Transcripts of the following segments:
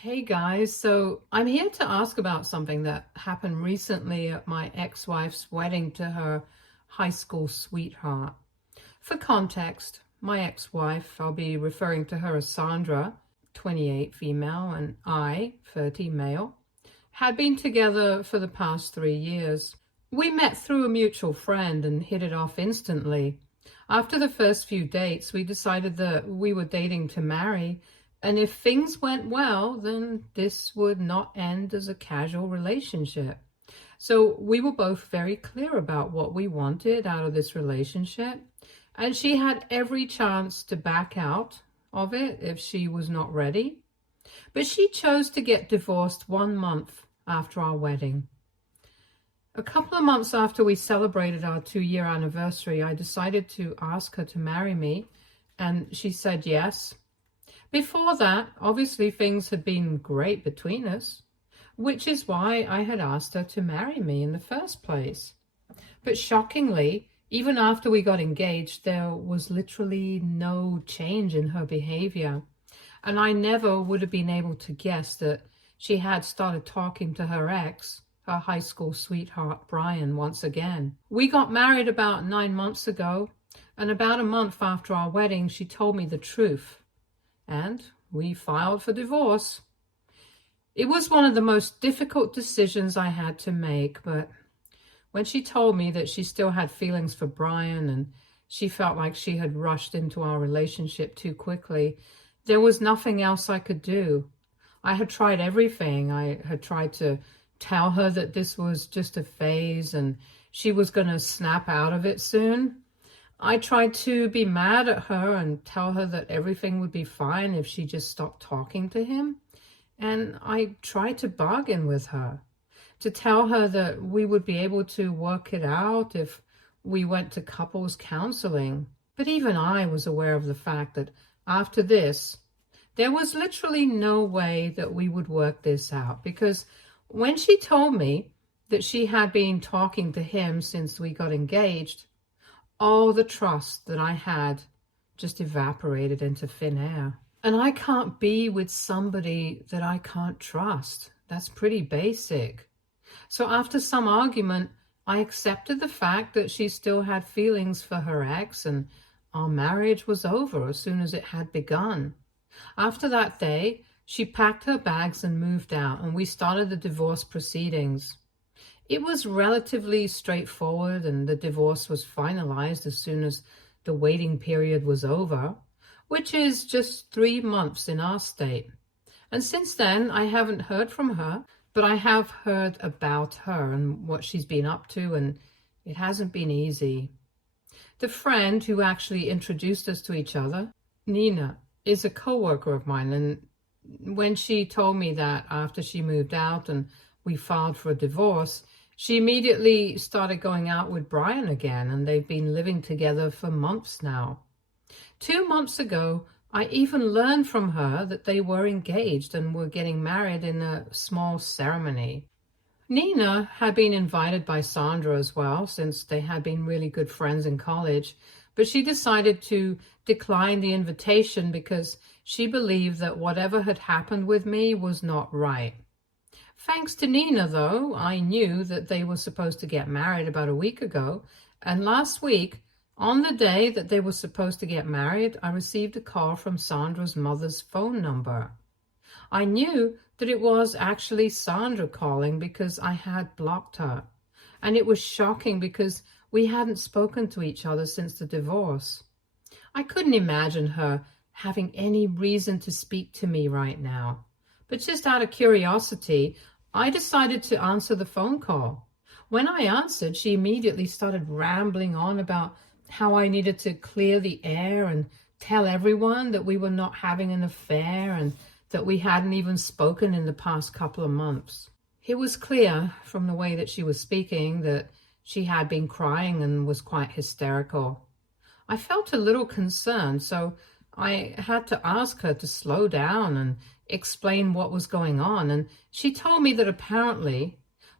Hey guys, so I'm here to ask about something that happened recently at my ex-wife's wedding to her high school sweetheart. For context, my ex-wife, I'll be referring to her as Sandra, 28 female, and I, 30 male, had been together for the past 3 years. We met through a mutual friend and hit it off instantly. After the first few dates, we decided that we were dating to marry, and if things went well, then this would not end as a casual relationship. So we were both very clear about what we wanted out of this relationship, and she had every chance to back out of it if she was not ready. But she chose to get divorced 1 month after our wedding. A couple of months after we celebrated our 2-year anniversary, I decided to ask her to marry me, and she said yes. Before that, obviously things had been great between us, which is why I had asked her to marry me in the first place. But shockingly, even after we got engaged, there was literally no change in her behavior. And I never would have been able to guess that she had started talking to her ex, her high school sweetheart, Brian, once again. We got married about 9 months ago, and about a month after our wedding, she told me the truth. And we filed for divorce. It was one of the most difficult decisions I had to make, but when she told me that she still had feelings for Brian and she felt like she had rushed into our relationship too quickly, there was nothing else I could do. I had tried everything. I had tried to tell her that this was just a phase and she was going to snap out of it soon. I tried to be mad at her and tell her that everything would be fine if she just stopped talking to him. And I tried to bargain with her, to tell her that we would be able to work it out if we went to couples counseling. But even I was aware of the fact that after this, there was literally no way that we would work this out, because when she told me that she had been talking to him since we got engaged, all the trust that I had just evaporated into thin air. And I can't be with somebody that I can't trust. That's pretty basic. So after some argument, I accepted the fact that she still had feelings for her ex, and our marriage was over as soon as it had begun. After that day, she packed her bags and moved out, and we started the divorce proceedings. It was relatively straightforward, and the divorce was finalized as soon as the waiting period was over, which is just 3 months in our state. And since then, I haven't heard from her, but I have heard about her and what she's been up to, and it hasn't been easy. The friend who actually introduced us to each other, Nina, is a co-worker of mine, and when she told me that after she moved out and we filed for a divorce, she immediately started going out with Brian again, and they've been living together for months now. 2 months ago, I even learned from her that they were engaged and were getting married in a small ceremony. Nina had been invited by Sandra as well, since they had been really good friends in college, but she decided to decline the invitation because she believed that whatever had happened with me was not right. Thanks to Nina, though, I knew that they were supposed to get married about a week ago, and last week, on the day that they were supposed to get married, I received a call from Sandra's mother's phone number. I knew that it was actually Sandra calling because I had blocked her, and it was shocking because we hadn't spoken to each other since the divorce. I couldn't imagine her having any reason to speak to me right now. But just out of curiosity, I decided to answer the phone call. When I answered, she immediately started rambling on about how I needed to clear the air and tell everyone that we were not having an affair and that we hadn't even spoken in the past couple of months. It was clear from the way that she was speaking that she had been crying and was quite hysterical. I felt a little concerned, so I had to ask her to slow down and explain what was going on, and she told me that apparently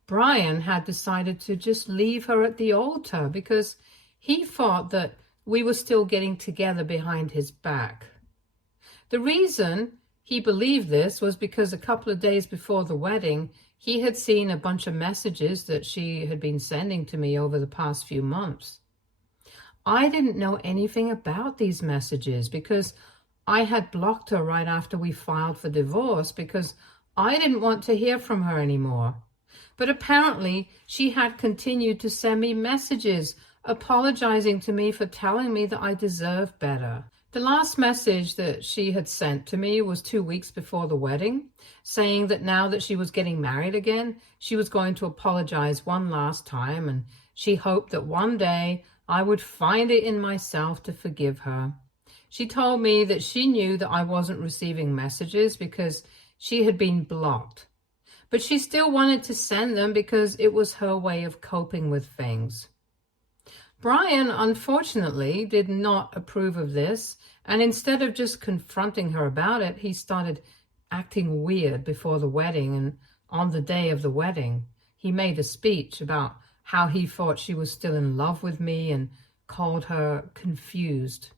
Brian had decided to just leave her at the altar because he thought that we were still getting together behind his back. The reason he believed this was because a couple of days before the wedding, he had seen a bunch of messages that she had been sending to me over the past few months. I didn't know anything about these messages because I had blocked her right after we filed for divorce because I didn't want to hear from her anymore. But apparently she had continued to send me messages apologizing to me for telling me that I deserved better. The last message that she had sent to me was 2 weeks before the wedding, saying that now that she was getting married again, she was going to apologize one last time, and she hoped that one day I would find it in myself to forgive her. She told me that she knew that I wasn't receiving messages because she had been blocked, but she still wanted to send them because it was her way of coping with things. Brian, unfortunately, did not approve of this, and instead of just confronting her about it, he started acting weird before the wedding, and on the day of the wedding, he made a speech about how he thought she was still in love with me and called her confused.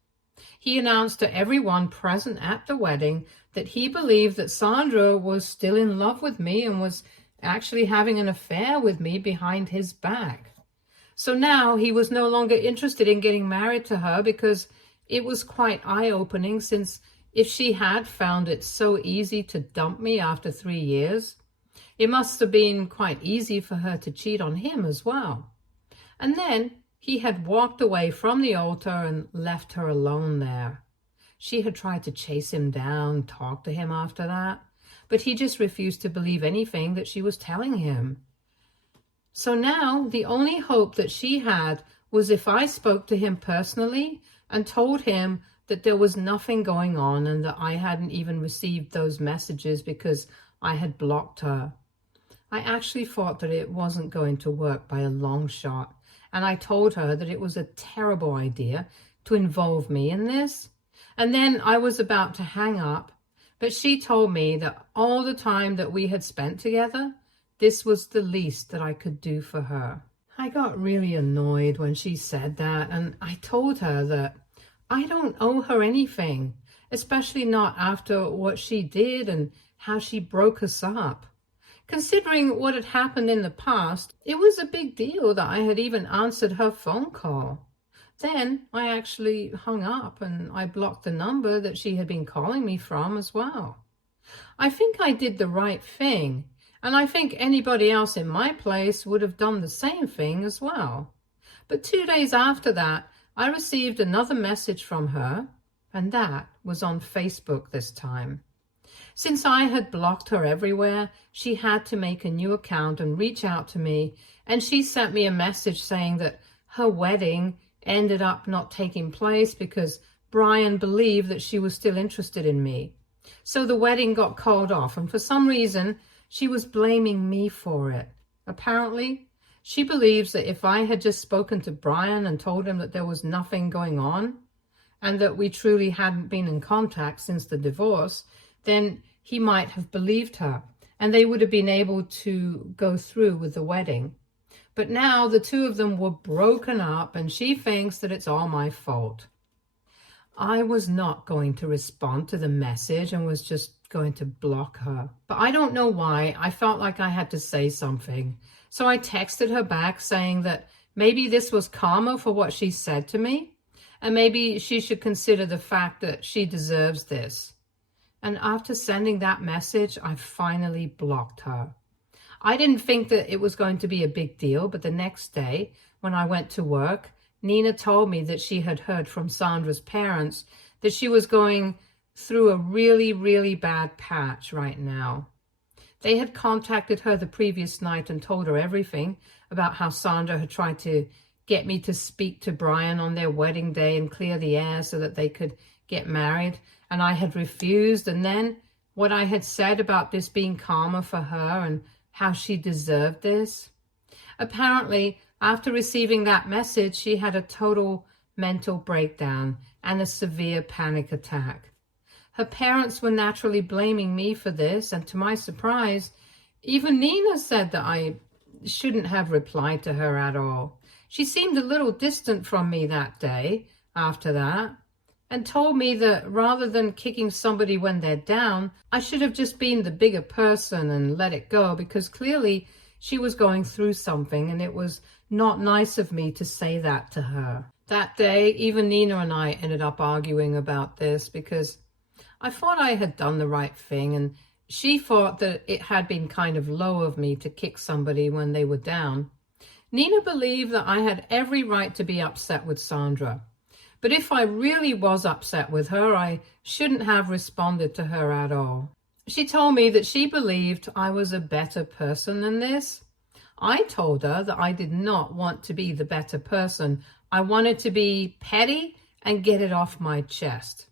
He announced to everyone present at the wedding that he believed that Sandra was still in love with me and was actually having an affair with me behind his back. So now he was no longer interested in getting married to her because it was quite eye-opening, since if she had found it so easy to dump me after 3 years, it must have been quite easy for her to cheat on him as well. And then he had walked away from the altar and left her alone there. She had tried to chase him down, talk to him after that, but he just refused to believe anything that she was telling him. So now the only hope that she had was if I spoke to him personally and told him that there was nothing going on and that I hadn't even received those messages because I had blocked her. I actually thought that it wasn't going to work by a long shot, and I told her that it was a terrible idea to involve me in this. And then I was about to hang up, but she told me that all the time that we had spent together, this was the least that I could do for her. I got really annoyed when she said that, and I told her that I don't owe her anything, especially not after what she did and how she broke us up. Considering what had happened in the past, it was a big deal that I had even answered her phone call. Then I actually hung up and I blocked the number that she had been calling me from as well. I think I did the right thing, and I think anybody else in my place would have done the same thing as well. But 2 days after that, I received another message from her, and that was on Facebook this time. Since I had blocked her everywhere, she had to make a new account and reach out to me, and she sent me a message saying that her wedding ended up not taking place because Brian believed that she was still interested in me. So the wedding got called off, and for some reason, she was blaming me for it. Apparently, she believes that if I had just spoken to Brian and told him that there was nothing going on and that we truly hadn't been in contact since the divorce, then he might have believed her and they would have been able to go through with the wedding. But now the two of them were broken up and she thinks that it's all my fault. I was not going to respond to the message and was just going to block her. But I don't know why. I felt like I had to say something. So I texted her back saying that maybe this was karma for what she said to me, and maybe she should consider the fact that she deserves this. And after sending that message, I finally blocked her. I didn't think that it was going to be a big deal, but the next day, when I went to work, Nina told me that she had heard from Sandra's parents that she was going through a really, really bad patch right now. They had contacted her the previous night and told her everything about how Sandra had tried to get me to speak to Brian on their wedding day and clear the air so that they could get married, and I had refused. And then what I had said about this being karma for her and how she deserved this. Apparently, after receiving that message, she had a total mental breakdown and a severe panic attack. Her parents were naturally blaming me for this, and to my surprise, even Nina said that I shouldn't have replied to her at all. She seemed a little distant from me that day after that, and told me that rather than kicking somebody when they're down, I should have just been the bigger person and let it go, because clearly she was going through something and it was not nice of me to say that to her. That day, even Nina and I ended up arguing about this because I thought I had done the right thing, and she thought that it had been kind of low of me to kick somebody when they were down. Nina believed that I had every right to be upset with Sandra. But if I really was upset with her, I shouldn't have responded to her at all. She told me that she believed I was a better person than this. I told her that I did not want to be the better person. I wanted to be petty and get it off my chest.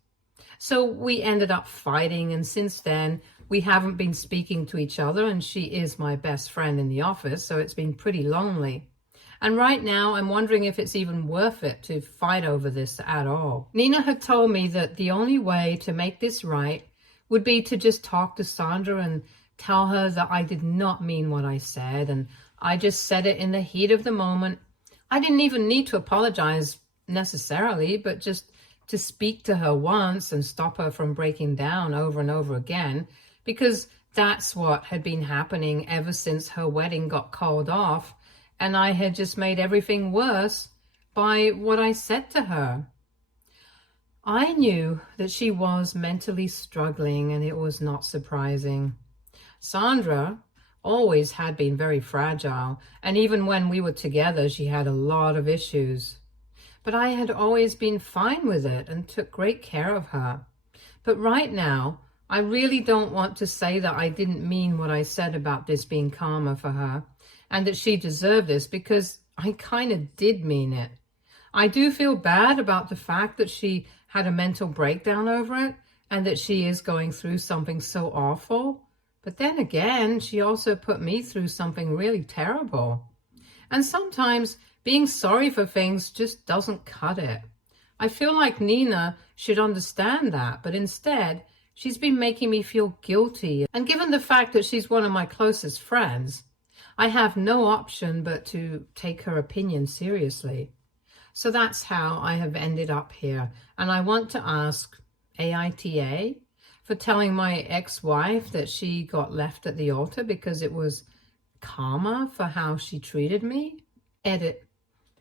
So we ended up fighting, and since then we haven't been speaking to each other, and she is my best friend in the office, so it's been pretty lonely. And right now I'm wondering if it's even worth it to fight over this at all. Nina had told me that the only way to make this right would be to just talk to Sandra and tell her that I did not mean what I said, and I just said it in the heat of the moment. I didn't even need to apologize necessarily, but just to speak to her once and stop her from breaking down over and over again, because that's what had been happening ever since her wedding got called off, and I had just made everything worse by what I said to her. I knew that she was mentally struggling, and it was not surprising. Sandra always had been very fragile, and even when we were together, she had a lot of issues. But I had always been fine with it and took great care of her. But right now, I really don't want to say that I didn't mean what I said about this being karma for her, and that she deserved this, because I kind of did mean it. I do feel bad about the fact that she had a mental breakdown over it, and that she is going through something so awful. But then again, she also put me through something really terrible. And sometimes being sorry for things just doesn't cut it. I feel like Nina should understand that, but instead, she's been making me feel guilty. And given the fact that she's one of my closest friends, I have no option but to take her opinion seriously. So that's how I have ended up here. And I want to ask AITA for telling my ex-wife that she got left at the altar because it was karma for how she treated me. Edit.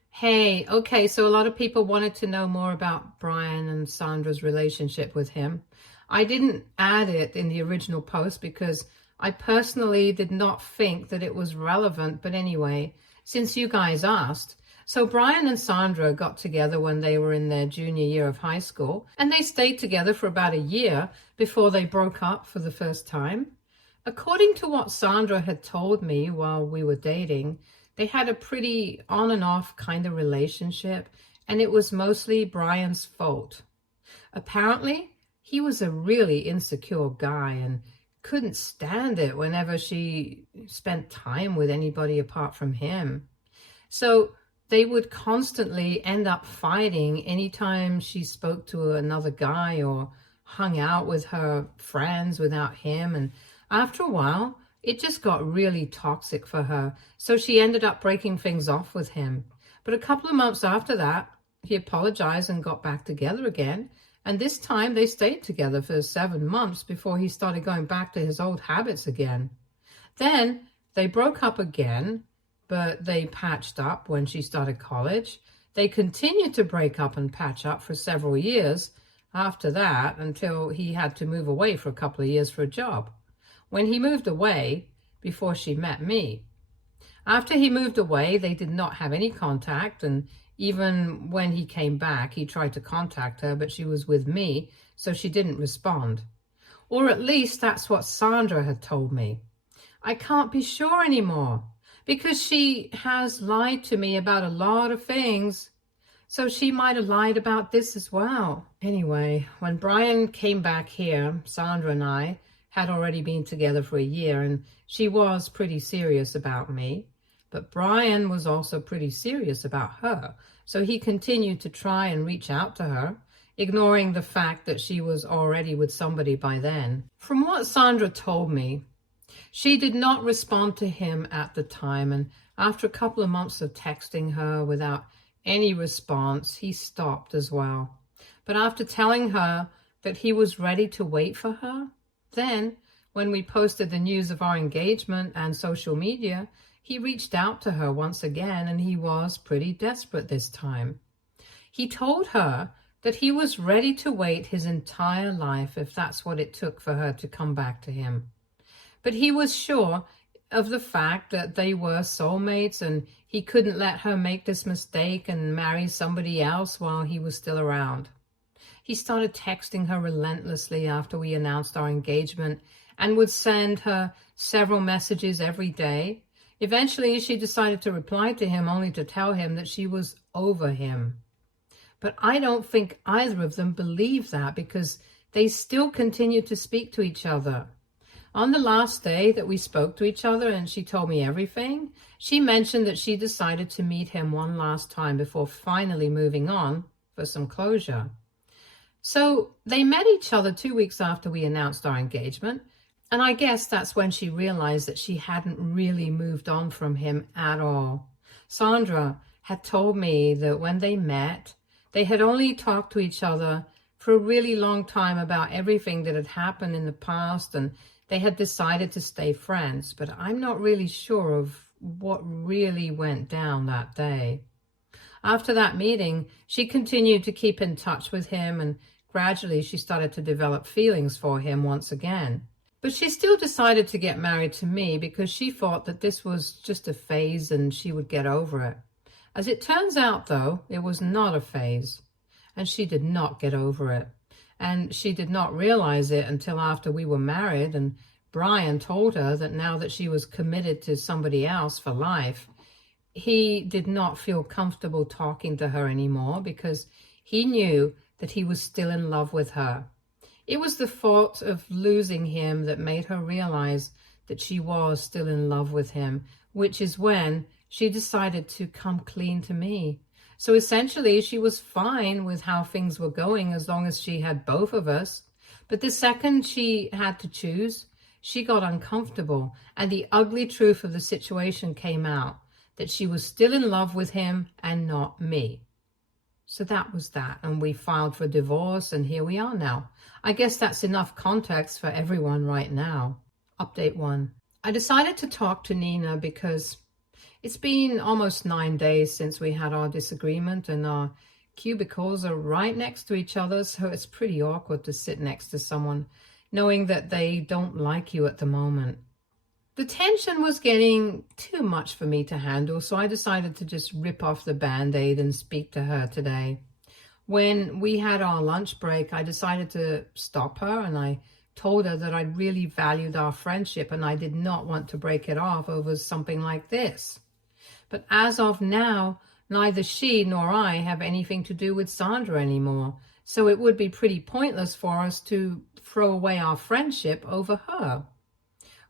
Hey, okay, so a lot of people wanted to know more about Brian and Sandra's relationship with him. I didn't add it in the original post because I personally did not think that it was relevant, but anyway, since you guys asked. So Brian and Sandra got together when they were in their junior year of high school, and they stayed together for about a year before they broke up for the first time. According to what Sandra had told me while we were dating, they had a pretty on and off kind of relationship, and it was mostly Brian's fault. Apparently, he was a really insecure guy and couldn't stand it whenever she spent time with anybody apart from him. So they would constantly end up fighting anytime she spoke to another guy or hung out with her friends without him. And after a while, it just got really toxic for her. So she ended up breaking things off with him. But a couple of months after that, he apologized and got back together again. And this time they stayed together for 7 months before he started going back to his old habits again. Then they broke up again, but they patched up when she started college. They continued to break up and patch up for several years after that until he had to move away for a couple of years for a job. When he moved away, before she met me. After he moved away, they did not have any contact, and even when he came back, he tried to contact her, but she was with me, so she didn't respond. Or at least that's what Sandra had told me. I can't be sure anymore, because she has lied to me about a lot of things, so she might have lied about this as well. Anyway, when Brian came back here, Sandra and I had already been together for a year, and she was pretty serious about me. But Brian was also pretty serious about her, so he continued to try and reach out to her, ignoring the fact that she was already with somebody by then. From what Sandra told me, she did not respond to him at the time, and after a couple of months of texting her without any response, he stopped as well. But after telling her that he was ready to wait for her, then, when we posted the news of our engagement and social media, he reached out to her once again, and he was pretty desperate this time. He told her that he was ready to wait his entire life if that's what it took for her to come back to him. But he was sure of the fact that they were soulmates, and he couldn't let her make this mistake and marry somebody else while he was still around. He started texting her relentlessly after we announced our engagement and would send her several messages every day. Eventually, she decided to reply to him only to tell him that she was over him. But I don't think either of them believed that, because they still continued to speak to each other. On the last day that we spoke to each other and she told me everything, she mentioned that she decided to meet him one last time before finally moving on for some closure. So they met each other 2 weeks after we announced our engagement, and I guess that's when she realized that she hadn't really moved on from him at all. Sandra had told me that when they met, they had only talked to each other for a really long time about everything that had happened in the past, and they had decided to stay friends, but I'm not really sure of what really went down that day. After that meeting, she continued to keep in touch with him, and gradually she started to develop feelings for him once again. But she still decided to get married to me because she thought that this was just a phase and she would get over it. As it turns out, though, it was not a phase, and she did not get over it. And she did not realize it until after we were married, and Brian told her that now that she was committed to somebody else for life, he did not feel comfortable talking to her anymore because he knew that he was still in love with her. It was the thought of losing him that made her realize that she was still in love with him, which is when she decided to come clean to me. So essentially, she was fine with how things were going as long as she had both of us. But the second she had to choose, she got uncomfortable, and the ugly truth of the situation came out, that she was still in love with him and not me. So that was that, and we filed for divorce, and here we are now. I guess that's enough context for everyone right now. Update 1. I decided to talk to Nina because it's been almost 9 days since we had our disagreement, and our cubicles are right next to each other, so it's pretty awkward to sit next to someone knowing that they don't like you at the moment. The tension was getting too much for me to handle, so I decided to just rip off the Band-Aid and speak to her today. When we had our lunch break, I decided to stop her, and I told her that I really valued our friendship and I did not want to break it off over something like this. But as of now, neither she nor I have anything to do with Sandra anymore, so it would be pretty pointless for us to throw away our friendship over her.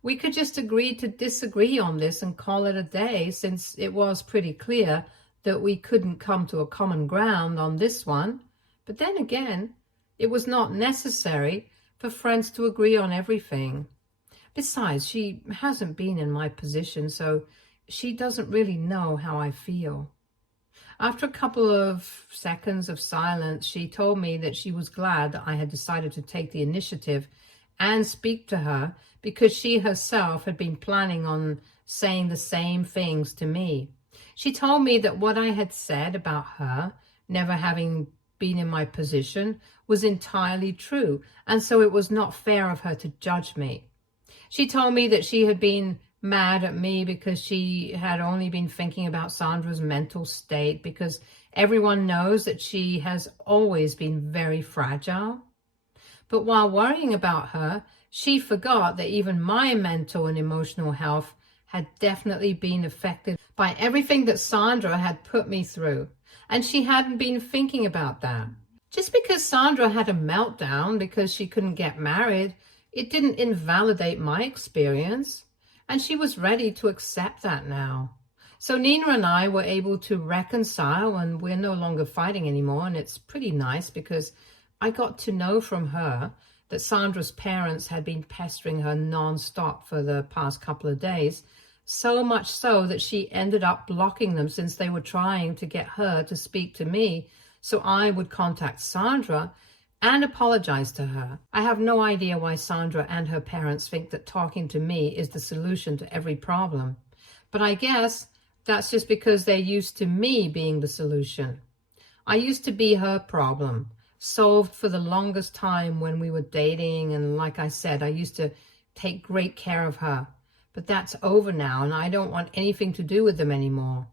We could just agree to disagree on this and call it a day, since it was pretty clear that we couldn't come to a common ground on this one. But then again, it was not necessary for friends to agree on everything. Besides, she hasn't been in my position, so she doesn't really know how I feel. After a couple of seconds of silence, she told me that she was glad that I had decided to take the initiative and speak to her, because she herself had been planning on saying the same things to me. She told me that what I had said about her never having been in my position was entirely true, and so it was not fair of her to judge me. She told me that she had been mad at me because she had only been thinking about Sandra's mental state, because everyone knows that she has always been very fragile. But while worrying about her, she forgot that even my mental and emotional health had definitely been affected by everything that Sandra had put me through, and she hadn't been thinking about that. Just because Sandra had a meltdown because she couldn't get married, it didn't invalidate my experience, and she was ready to accept that now. So Nina and I were able to reconcile, and we're no longer fighting anymore, and it's pretty nice because I got to know from her that Sandra's parents had been pestering her non-stop for the past couple of days, so much so that she ended up blocking them since they were trying to get her to speak to me so I would contact Sandra and apologize to her. I have no idea why Sandra and her parents think that talking to me is the solution to every problem. But I guess that's just because they're used to me being the solution. I used to be her problem, solved for the longest time when we were dating, and like I said, I used to take great care of her. But that's over now, and I don't want anything to do with them anymore.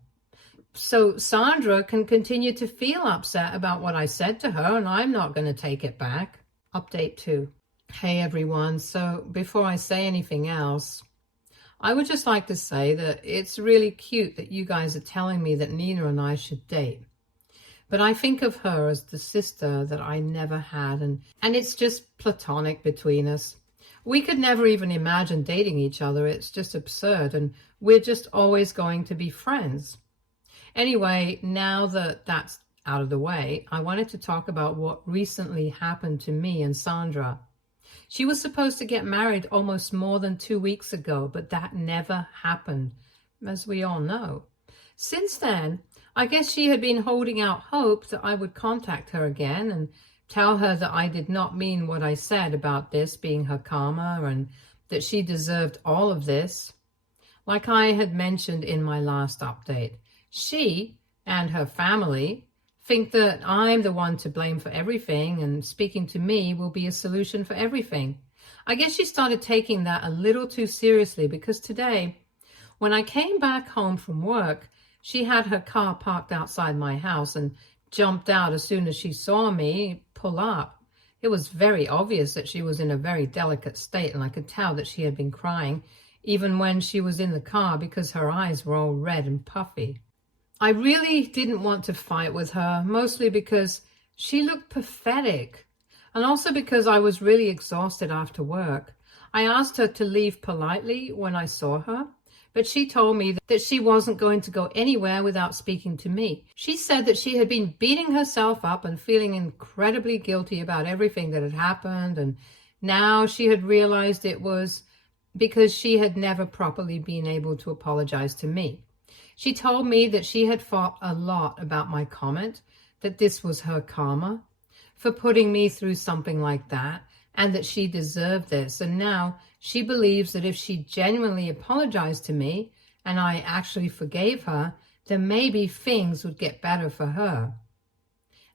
So Sandra can continue to feel upset about what I said to her, and I'm not going to take it back. Update 2. Hey everyone, so before I say anything else, I would just like to say that it's really cute that you guys are telling me that Nina and I should date. But I think of her as the sister that I never had, and it's just platonic between us. We could never even imagine dating each other. It's just absurd, and we're just always going to be friends. Anyway, now that that's out of the way, I wanted to talk about what recently happened to me and Sandra. She was supposed to get married almost more than 2 weeks ago, but that never happened, as we all know. Since then, I guess she had been holding out hope that I would contact her again and tell her that I did not mean what I said about this being her karma and that she deserved all of this. Like I had mentioned in my last update, she and her family think that I'm the one to blame for everything, and speaking to me will be a solution for everything. I guess she started taking that a little too seriously, because today, when I came back home from work, she had her car parked outside my house and jumped out as soon as she saw me pull up. It was very obvious that she was in a very delicate state, and I could tell that she had been crying even when she was in the car because her eyes were all red and puffy. I really didn't want to fight with her, mostly because she looked pathetic, and also because I was really exhausted after work. I asked her to leave politely when I saw her, but she told me that she wasn't going to go anywhere without speaking to me. She said that she had been beating herself up and feeling incredibly guilty about everything that had happened, and now she had realized it was because she had never properly been able to apologize to me. She told me that she had thought a lot about my comment, that this was her karma for putting me through something like that, and that she deserved this. And now she believes that if she genuinely apologized to me and I actually forgave her, then maybe things would get better for her.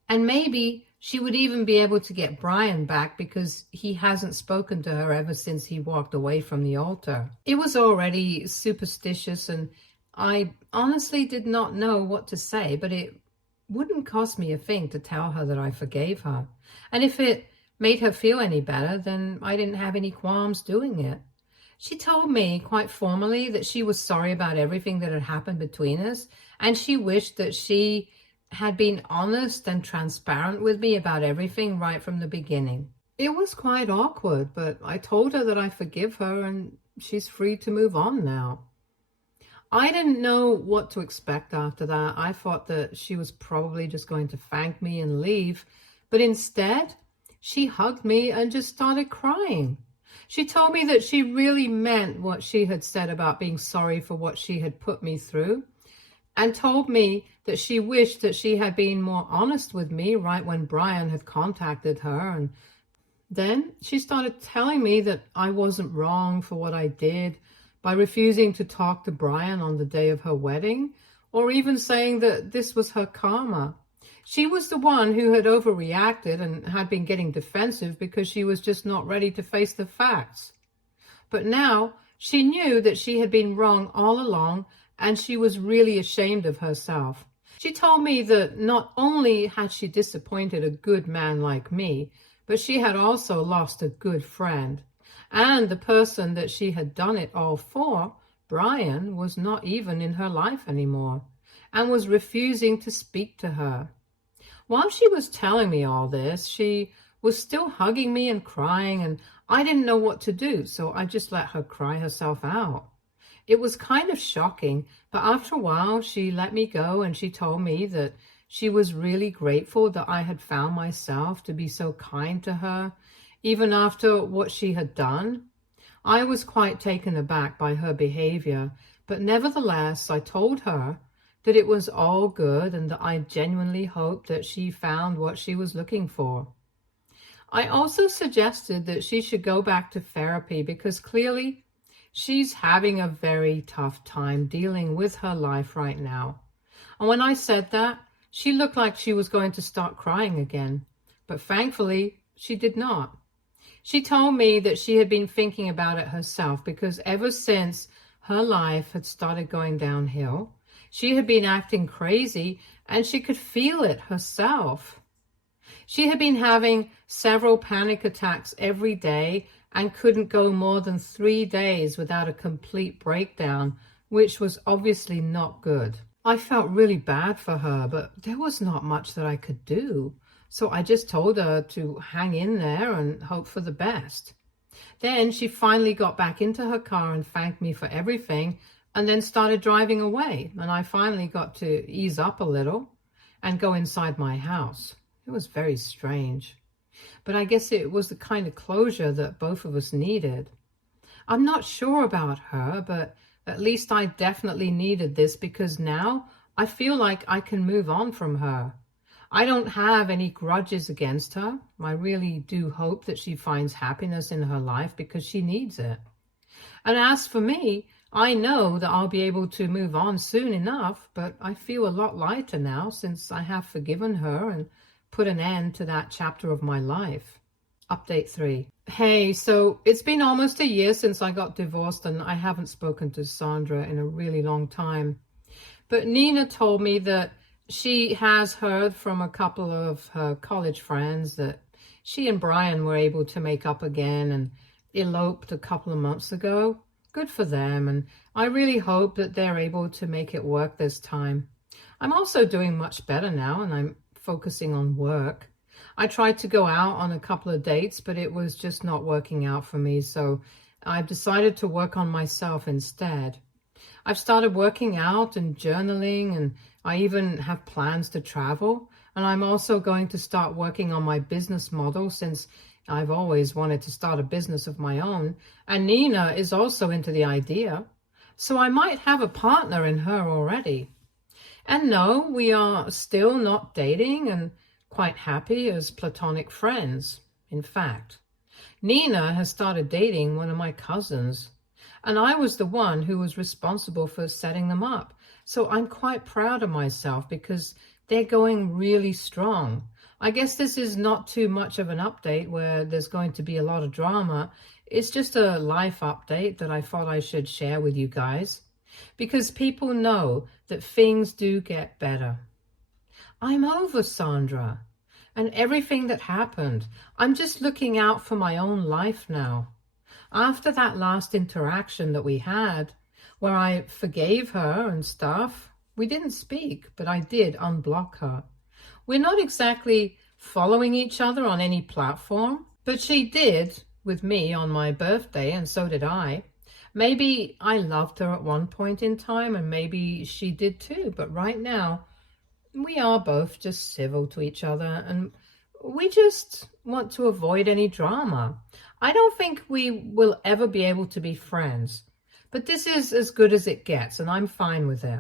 And maybe she would even be able to get Brian back, because he hasn't spoken to her ever since he walked away from the altar. It was already superstitious, and I honestly did not know what to say, but it wouldn't cost me a thing to tell her that I forgave her. And if it made her feel any better, then I didn't have any qualms doing it. She told me quite formally that she was sorry about everything that had happened between us, and she wished that she had been honest and transparent with me about everything right from the beginning. It was quite awkward, but I told her that I forgive her and she's free to move on now. I didn't know what to expect after that. I thought that she was probably just going to thank me and leave, but instead, she hugged me and just started crying. She told me that she really meant what she had said about being sorry for what she had put me through, and told me that she wished that she had been more honest with me right when Brian had contacted her. And then she started telling me that I wasn't wrong for what I did by refusing to talk to Brian on the day of her wedding, or even saying that this was her karma. She was the one who had overreacted and had been getting defensive because she was just not ready to face the facts. But now she knew that she had been wrong all along, and she was really ashamed of herself. She told me that not only had she disappointed a good man like me, but she had also lost a good friend. And the person that she had done it all for, Brian, was not even in her life anymore and was refusing to speak to her. While she was telling me all this, she was still hugging me and crying, and I didn't know what to do, so I just let her cry herself out. It was kind of shocking, but after a while she let me go, and she told me that she was really grateful that I had found myself to be so kind to her, even after what she had done. I was quite taken aback by her behavior, but nevertheless I told her that it was all good and that I genuinely hoped that she found what she was looking for. I also suggested that she should go back to therapy because clearly she's having a very tough time dealing with her life right now. And when I said that, she looked like she was going to start crying again. But thankfully, she did not. She told me that she had been thinking about it herself because ever since her life had started going downhill, she had been acting crazy and she could feel it herself. She had been having several panic attacks every day and couldn't go more than 3 days without a complete breakdown, which was obviously not good. I felt really bad for her, but there was not much that I could do. So I just told her to hang in there and hope for the best. Then she finally got back into her car and thanked me for everything and then started driving away. And I finally got to ease up a little and go inside my house. It was very strange. But I guess it was the kind of closure that both of us needed. I'm not sure about her, but at least I definitely needed this because now I feel like I can move on from her. I don't have any grudges against her. I really do hope that she finds happiness in her life because she needs it. And as for me, I know that I'll be able to move on soon enough, but I feel a lot lighter now since I have forgiven her and put an end to that chapter of my life. Update 3. Hey, so it's been almost a year since I got divorced and I haven't spoken to Sandra in a really long time. But Nina told me that she has heard from a couple of her college friends that she and Brian were able to make up again and eloped a couple of months ago. Good for them, and I really hope that they're able to make it work this time. I'm also doing much better now, and I'm focusing on work. I tried to go out on a couple of dates, but it was just not working out for me, so I've decided to work on myself instead. I've started working out and journaling, and I even have plans to travel. And I'm also going to start working on my business model since I've always wanted to start a business of my own. And Nina is also into the idea. So I might have a partner in her already. And no, we are still not dating and quite happy as platonic friends. In fact, Nina has started dating one of my cousins. And I was the one who was responsible for setting them up. So I'm quite proud of myself because they're going really strong. I guess this is not too much of an update where there's going to be a lot of drama. It's just a life update that I thought I should share with you guys because people know that things do get better. I'm over Sandra and everything that happened. I'm just looking out for my own life now. After that last interaction that we had, where I forgave her and stuff, we didn't speak, but I did unblock her. We're not exactly following each other on any platform, but she did with me on my birthday, and so did I. Maybe I loved her at one point in time, and maybe she did too, but right now, we are both just civil to each other, and we just want to avoid any drama. I don't think we will ever be able to be friends, but this is as good as it gets, and I'm fine with it.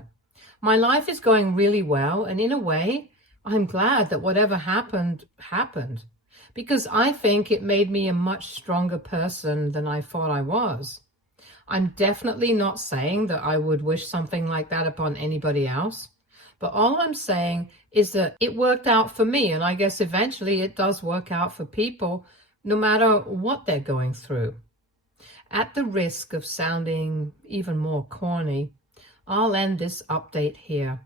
My life is going really well, and in a way, I'm glad that whatever happened, happened, because I think it made me a much stronger person than I thought I was. I'm definitely not saying that I would wish something like that upon anybody else. But all I'm saying is that it worked out for me, and I guess eventually it does work out for people, no matter what they're going through. At the risk of sounding even more corny, I'll end this update here.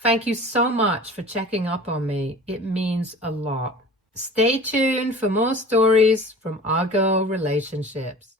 Thank you so much for checking up on me. It means a lot. Stay tuned for more stories from our girl relationships.